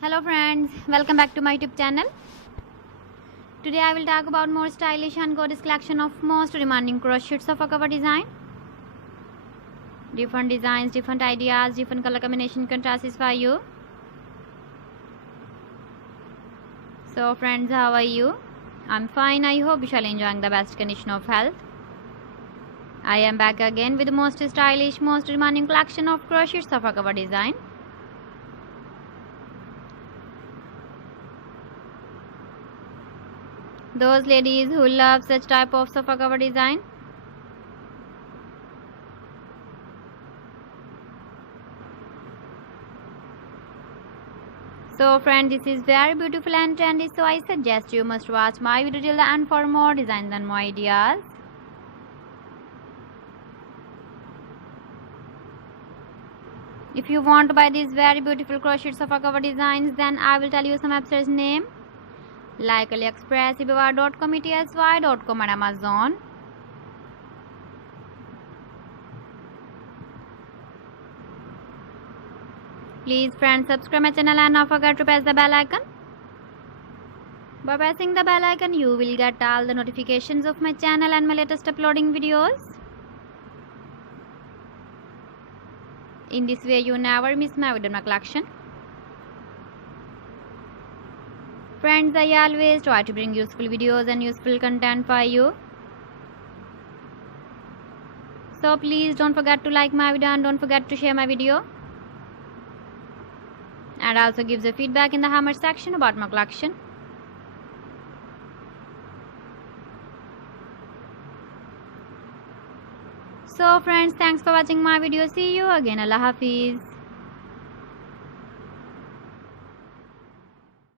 Hello friends, welcome back to my YouTube channel. Today I will talk about more stylish and gorgeous collection of most demanding crochets of a cover design. Different designs, different ideas, different color combination can satisfy you. So friends, how are you? I'm fine. I hope you shall enjoying the best condition of health. I am back again with the most stylish, most demanding collection of crochets of a cover design. Those ladies who love such type of sofa cover design. So friends, this is very beautiful and trendy, so I suggest you must watch my video till the end for more designs and more ideas. If you want to buy these very beautiful crochet sofa cover designs, then I will tell you some websites name like AliExpress, eBay.com, ETSY.com and Amazon. Please friends, subscribe my channel and don't forget to press the bell icon. By pressing the bell icon, you will get all the notifications of my channel and my latest uploading videos. In this way, you never miss my video in my collection. Friends, I always try to bring useful videos and useful content for you. So please don't forget to like my video and don't forget to share my video. And also give the feedback in the comment section about my collection. So friends, thanks for watching my video. See you again. Allah Hafiz.